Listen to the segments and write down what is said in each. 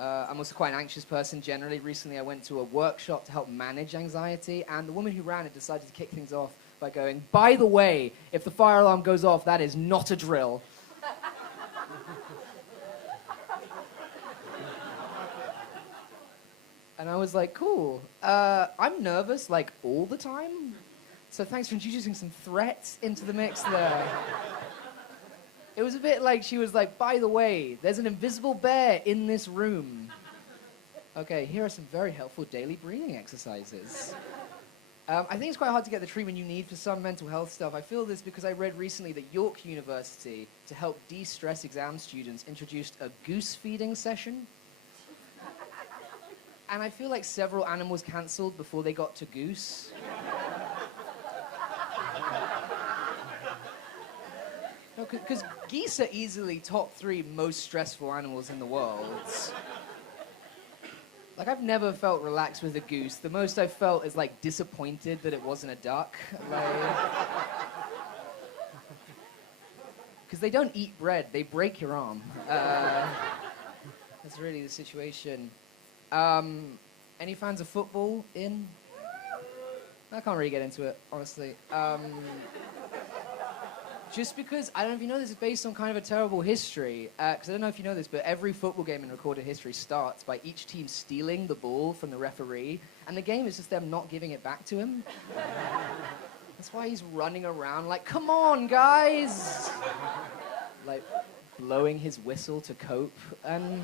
I'm also quite an anxious person generally. Recently, I went to a workshop to help manage anxiety, and the woman who ran it decided to kick things off by going, "By the way, if the fire alarm goes off, that is not a drill." And I was like, cool. I'm nervous, like, all the time. So thanks for introducing some threats into the mix there. It was a bit like she was like, by the way, there's an invisible bear in this room. Okay, here are some very helpful daily breathing exercises. I think it's quite hard to get the treatment you need for some mental health stuff. I feel this because I read recently that York University, to help de-stress exam students, introduced a goose feeding session. And I feel like several animals cancelled before they got to goose. Because geese are easily top 3 most stressful animals in the world. Like, I've never felt relaxed with a goose. The most I've felt is, like, disappointed that it wasn't a duck. Because they don't eat bread. They break your arm. That's really the situation. Any fans of football in? I can't really get into it, honestly. Just because, I don't know if you know this, is based on kind of a terrible history. Because I don't know if you know this, but every football game in recorded history starts by each team stealing the ball from the referee, and the game is just them not giving it back to him. That's why he's running around like, come on, guys! Like, blowing his whistle to cope, and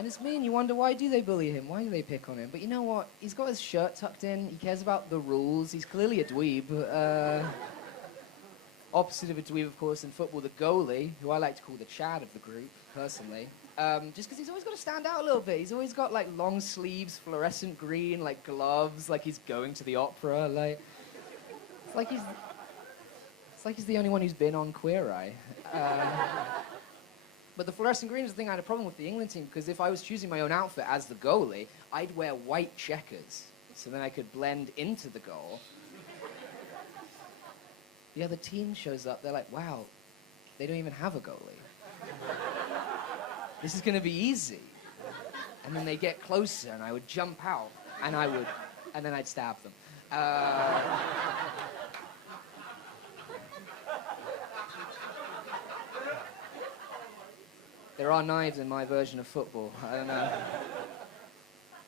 it's mean. You wonder, why do they bully him? Why do they pick on him? But you know what? He's got his shirt tucked in. He cares about the rules. He's clearly a dweeb. Opposite of a dweeb, of course, in football, the goalie, who I like to call the Chad of the group, personally, just because he's always got to stand out a little bit. He's always got, like, long sleeves, fluorescent green, like, gloves, like he's going to the opera, like... It's like he's the only one who's been on Queer Eye. But the fluorescent green is the thing I had a problem with the England team, because if I was choosing my own outfit as the goalie, I'd wear white checkers, so then I could blend into the goal. The other team shows up, they're like, wow, they don't even have a goalie. This is gonna be easy. And then they get closer, and I would jump out, and then I'd stab them. There are knives in my version of football, I don't know.